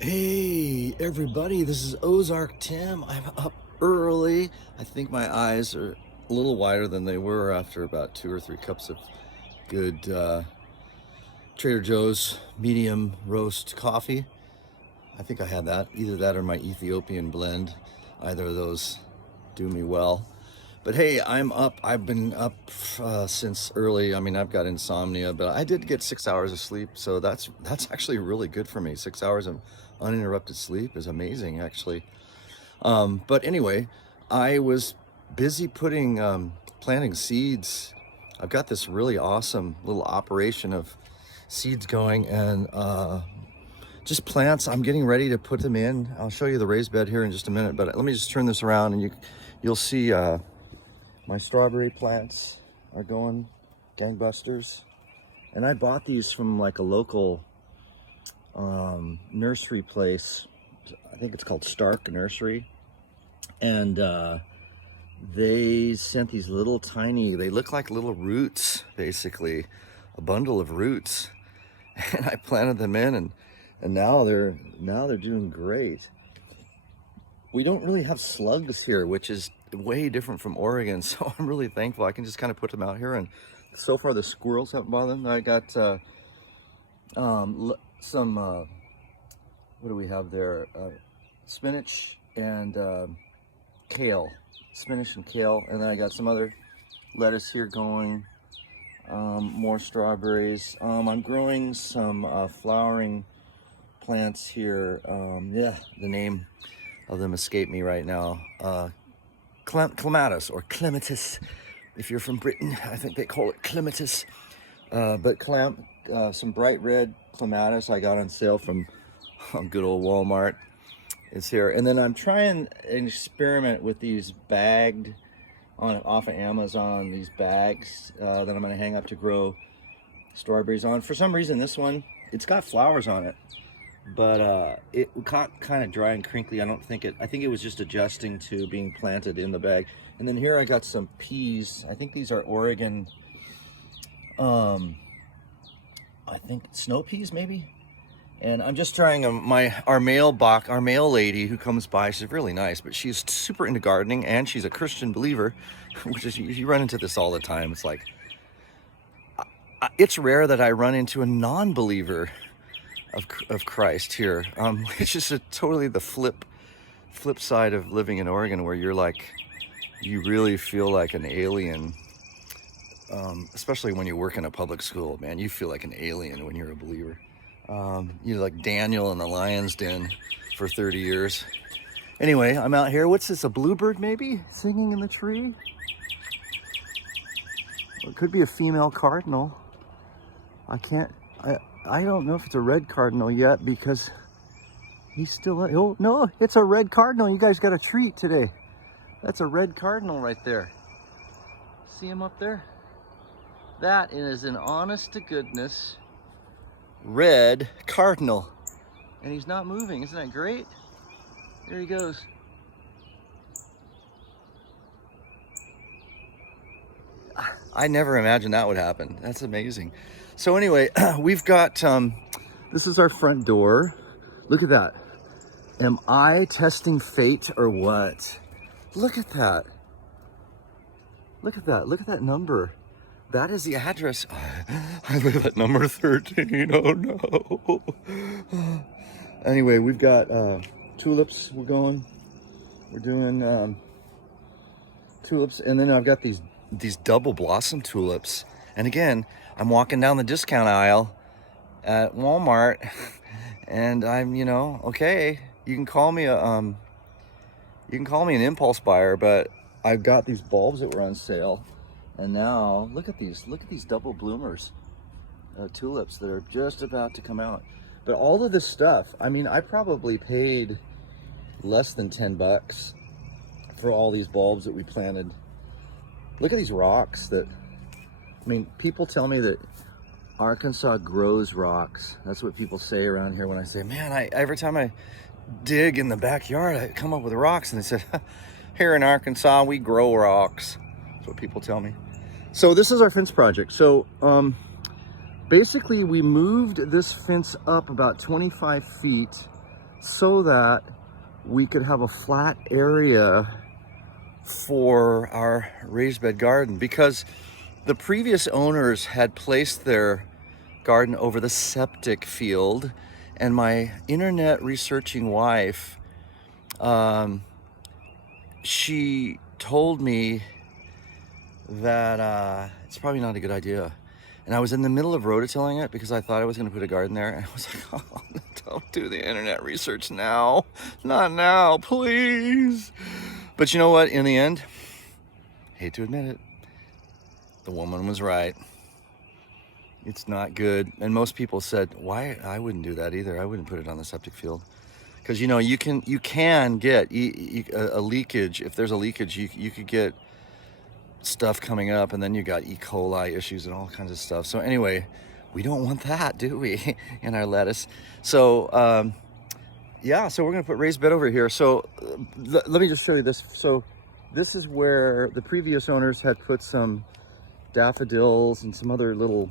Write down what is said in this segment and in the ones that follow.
Hey everybody, this is Ozark Tim. I'm up early. I think my eyes are a little wider than they were after about 2 or 3 cups of good Trader Joe's medium roast coffee. I think I had that. Either that or my Ethiopian blend. Either of those do me well. But hey, I'm up. I've been up since early. I mean, I've got insomnia, but I did get 6 hours of sleep, so that's actually really good for me. 6 hours of uninterrupted sleep is amazing, actually. But anyway, I was busy planting seeds. I've got this really awesome little operation of seeds going, and just plants. I'm getting ready to put them in. I'll show you the raised bed here in just a minute, but let me just turn this around, and you'll see my strawberry plants are going gangbusters. And I bought these from like a local nursery place. I think it's called Stark Nursery. And they sent these little tiny, they look like little roots, basically, a bundle of roots. And I planted them in, and now they're doing great. We don't really have slugs here, which is way different from Oregon, so I'm really thankful. I can just kind of put them out here, and so far the squirrels haven't bothered them. I got some, what do we have there? Spinach and kale. Spinach and kale, and then I got some other lettuce here going. More strawberries. I'm growing some flowering plants here. Yeah, the name of them escape me right now. Clematis or clematis. If you're from Britain, I think they call it clematis. But some bright red clematis I got on sale from good old Walmart. It's here. And then I'm trying an experiment with these bagged off of Amazon, these bags that I'm going to hang up to grow strawberries on. For some reason, this one, it's got flowers on it, but it got kind of dry and crinkly. I think it was just adjusting to being planted in the bag. And then here I got some peas. I think these are Oregon, I think snow peas maybe. And I'm just trying our mail lady who comes by. She's really nice, but she's super into gardening, and she's a Christian believer, which is, you run into this all the time. It's like, it's rare that I run into a non-believer of Christ here, which is totally the flip side of living in Oregon, where you really feel like an alien, especially when you work in a public school. Man, you feel like an alien when you're a believer. You're like Daniel in the lion's den for 30 years. Anyway, I'm out here. What's this, a bluebird maybe singing in the tree? Well, it could be a female cardinal. I don't know if it's a red cardinal yet, because he's still, oh no, it's a red cardinal. You guys got a treat today. That's a red cardinal right there. See him up there? That is an honest to goodness red cardinal, and he's not moving. Isn't that great? There he goes. I never imagined that would happen. That's amazing. So anyway, we've got this is our front door. Look at that. Am I testing fate or what? Look at that. Look at that. Look at that number. That is the address. I live at number 13. Oh no. Anyway, we've got tulips. We're doing tulips, and then I've got these double blossom tulips. And again, I'm walking down the discount aisle at Walmart, and I'm, okay, you can call me an impulse buyer, but I've got these bulbs that were on sale. And now, look at these double bloomers, tulips that are just about to come out. But all of this stuff, I mean, I probably paid less than $10 for all these bulbs that we planted. Look at these rocks people tell me that Arkansas grows rocks. That's what people say around here when I say, man, every time I dig in the backyard, I come up with rocks. And they said, here in Arkansas, we grow rocks. That's what people tell me. So this is our fence project. So basically we moved this fence up about 25 feet so that we could have a flat area for our raised bed garden, because the previous owners had placed their garden over the septic field, and my internet researching wife, she told me that it's probably not a good idea. And I was in the middle of rototilling it because I thought I was going to put a garden there. And I was like, oh, don't do the internet research now. Not now, please. But you know what? In the end, hate to admit it, the woman was right. It's not good. And most people said, why? I wouldn't do that either. I wouldn't put it on the septic field. Because, you know, you can get a leakage. If there's a leakage, you could get stuff coming up, and then you got E. coli issues and all kinds of stuff. So anyway, we don't want that, do we, in our lettuce? So yeah, so we're gonna put raised bed over here. So let me just show you this. So this is where the previous owners had put some daffodils and some other little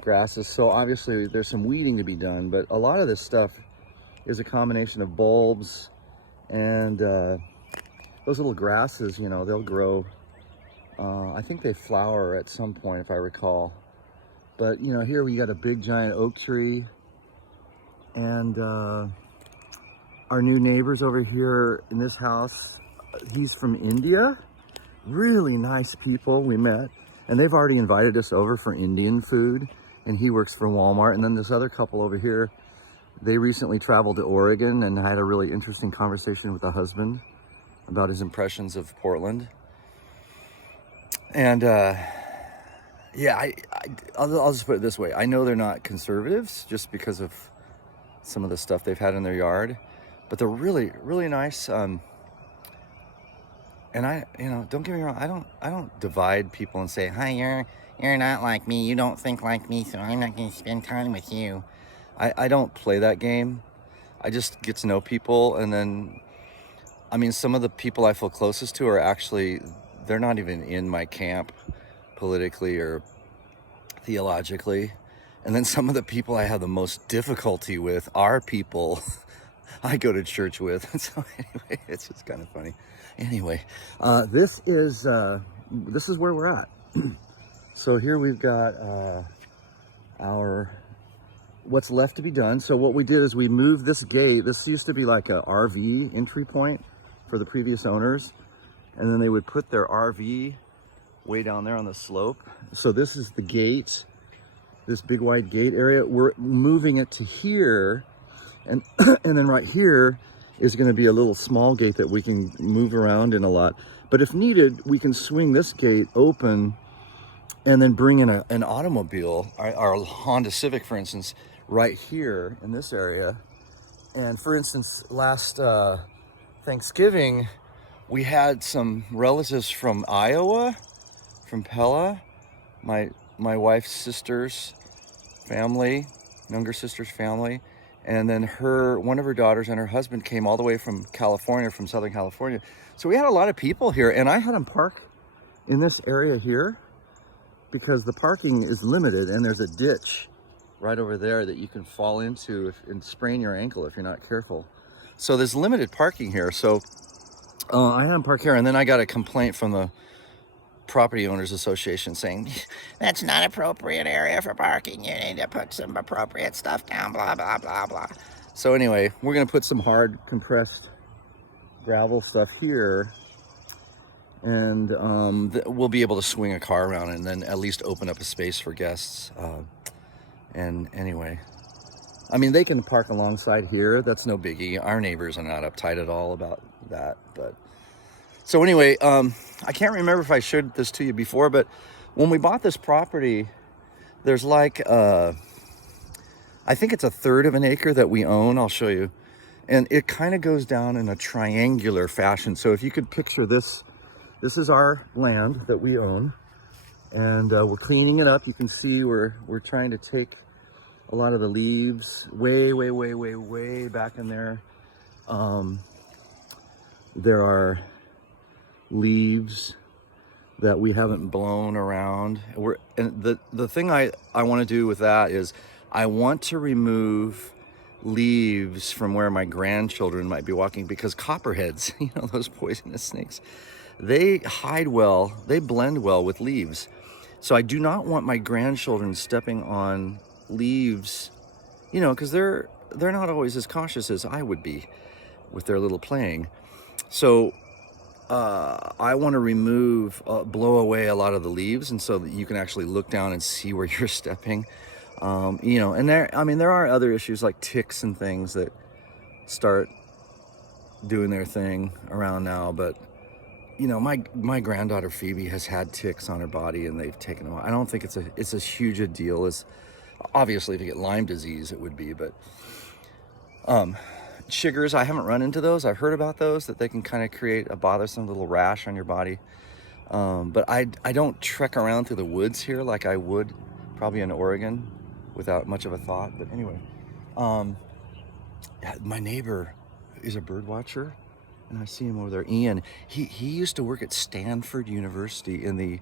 grasses. So obviously there's some weeding to be done, but a lot of this stuff is a combination of bulbs and those little grasses, you know, they'll grow. I think they flower at some point, if I recall. But, you know, here we got a big giant oak tree. And our new neighbors over here in this house, he's from India. Really nice people we met. And they've already invited us over for Indian food. And he works for Walmart. And then this other couple over here, they recently traveled to Oregon and had a really interesting conversation with the husband about his impressions of Portland. And yeah, I'll just put it this way. I know they're not conservatives just because of some of the stuff they've had in their yard, but they're really, really nice. And I, you know, don't get me wrong. I don't divide people and say, hi, you're not like me. You don't think like me, so I'm not going to spend time with you. I don't play that game. I just get to know people. And then, I mean, some of the people I feel closest to are actually, they're not even in my camp politically or theologically. And then some of the people I have the most difficulty with are people I go to church with. So anyway, it's just kind of funny. Anyway, this is where we're at. So here we've got our what's left to be done. So what we did is we moved this gate. This used to be like a RV entry point for the previous owners. And then they would put their RV way down there on the slope. So this is the gate, this big wide gate area. We're moving it to here. And, and then right here is gonna be a little small gate that we can move around in a lot. But if needed, we can swing this gate open and then bring in an automobile, our Honda Civic, for instance, right here in this area. And for instance, last Thanksgiving, we had some relatives from Iowa, from Pella, my wife's sister's family, younger sister's family, and then one of her daughters and her husband came all the way from California, from Southern California. So we had a lot of people here, and I had them park in this area here because the parking is limited, and there's a ditch right over there that you can fall into and sprain your ankle if you're not careful. So there's limited parking here. So I had them park here, and then I got a complaint from the Property Owners Association saying, that's not appropriate area for parking. You need to put some appropriate stuff down, blah, blah, blah, blah. So anyway, we're going to put some hard compressed gravel stuff here, and we'll be able to swing a car around and then at least open up a space for guests. And anyway, I mean, they can park alongside here. That's no biggie. Our neighbors are not uptight at all about that. But so anyway, I can't remember if I showed this to you before, but when we bought this property, there's like, I think it's 1/3 of an acre that we own. I'll show you. And it kind of goes down in a triangular fashion. So if you could picture this, this is our land that we own. And we're cleaning it up. You can see we're trying to take a lot of the leaves way back in there. There are leaves that we haven't blown around. And the thing I want to do with that is I want to remove leaves from where my grandchildren might be walking, because copperheads, you know, those poisonous snakes, they hide well, they blend well with leaves. So I do not want my grandchildren stepping on leaves, you know, because they're not always as cautious as I would be with their little playing. So I want to remove, blow away a lot of the leaves, and so that you can actually look down and see where you're stepping. You know, and there are other issues like ticks and things that start doing their thing around now. But you know, my granddaughter Phoebe has had ticks on her body, and they've taken them. I don't think it's as huge a deal as, obviously, if you get Lyme disease, it would be. But chiggers, I haven't run into those. I've heard about those, that they can kind of create a bothersome little rash on your body. But I don't trek around through the woods here like I would probably in Oregon without much of a thought. But anyway, my neighbor is a bird watcher, and I see him over there. Ian, he used to work at Stanford University in the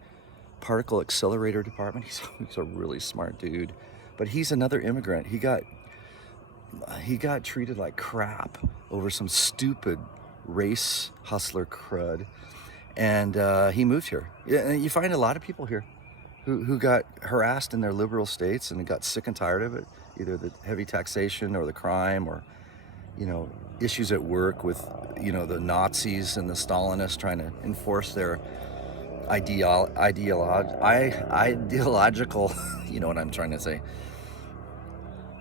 particle accelerator department. He's a really smart dude, but he's another immigrant. He got treated like crap over some stupid race hustler crud, and he moved here. Yeah, you find a lot of people here who got harassed in their liberal states and got sick and tired of it, either the heavy taxation or the crime, or, you know, issues at work with, you know, the Nazis and the Stalinists trying to enforce their ideological, you know what I'm trying to say,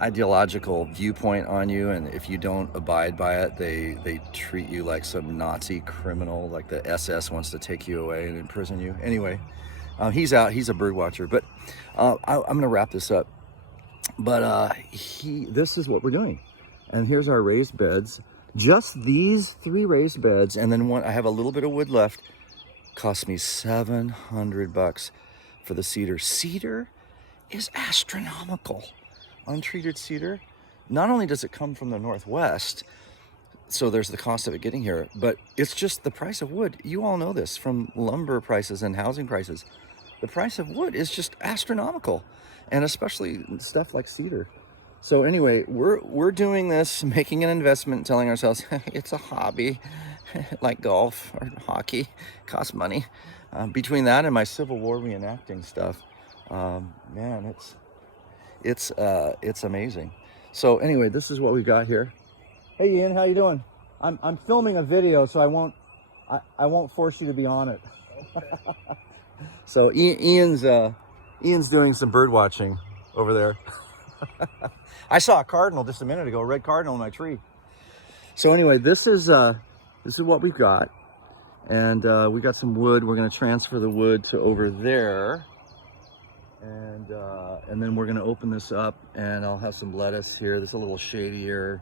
ideological viewpoint on you, and if you don't abide by it, they treat you like some Nazi criminal, like the SS wants to take you away and imprison you. Anyway, he's out. He's a bird watcher. But I'm gonna wrap this up. But this is what we're doing, and here's our raised beds. Just these 3 raised beds, and then I have a little bit of wood left. Cost me $700 for the cedar. Cedar is astronomical. Untreated cedar, not only does it come from the Northwest, so there's the cost of it getting here, but it's just the price of wood. You all know this from lumber prices and housing prices. The price of wood is just astronomical, and especially stuff like cedar. So anyway, we're doing this, making an investment, telling ourselves it's a hobby, like golf or hockey, costs money. Between that and my Civil War reenacting stuff, man, it's amazing. So anyway, this is what we got here. Hey Ian, how you doing? I'm filming a video, so I won't force you to be on it. So Ian's doing some bird watching over there. I saw a cardinal just a minute ago, a red cardinal in my tree. So anyway, this is what we've got, and we got some wood. We're going to transfer the wood to over there. And then we're gonna open this up, and I'll have some lettuce here. There's a little shadier.